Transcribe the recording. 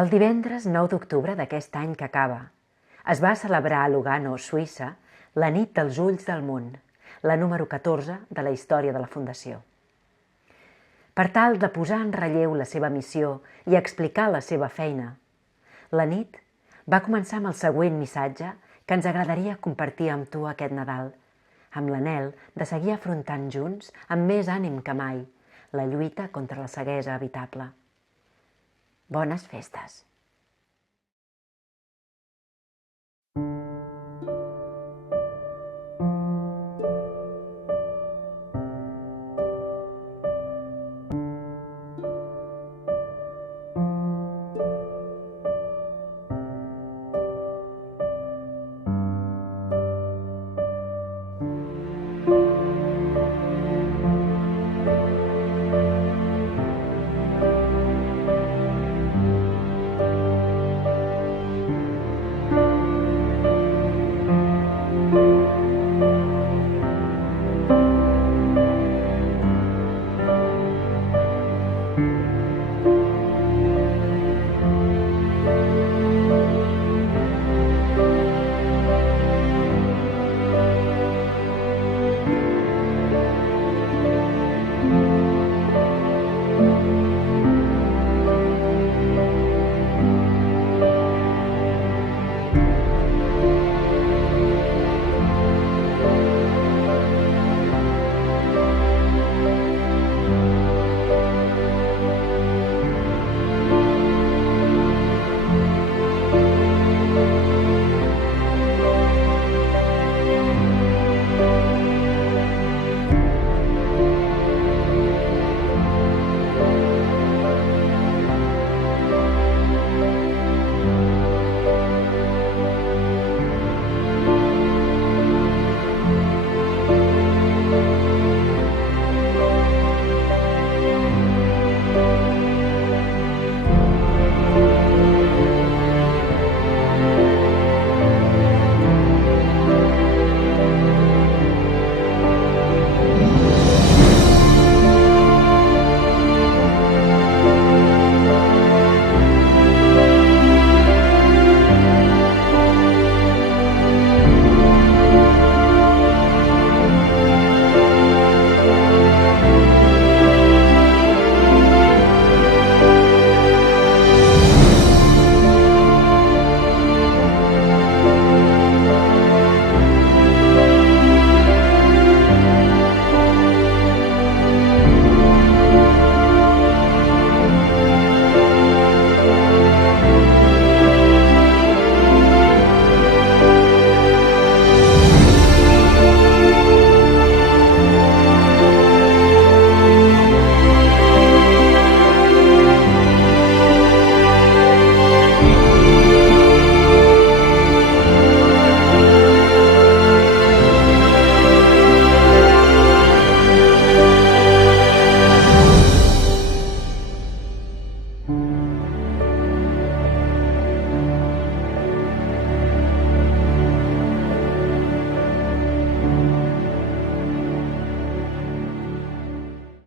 El divendres 9 d'octubre d'aquest any que acaba, es va celebrar a Lugano, Suïssa, la Nit dels Ulls del Món, la número 14 de la història de la Fundació. Per tal de posar en relleu la seva missió i explicar la seva feina, la nit va començar amb el següent missatge que ens agradaria compartir amb tu aquest Nadal, amb l'anhel de seguir afrontant junts, amb més ànim que mai, la lluita contra la ceguesa evitable. Bones festes!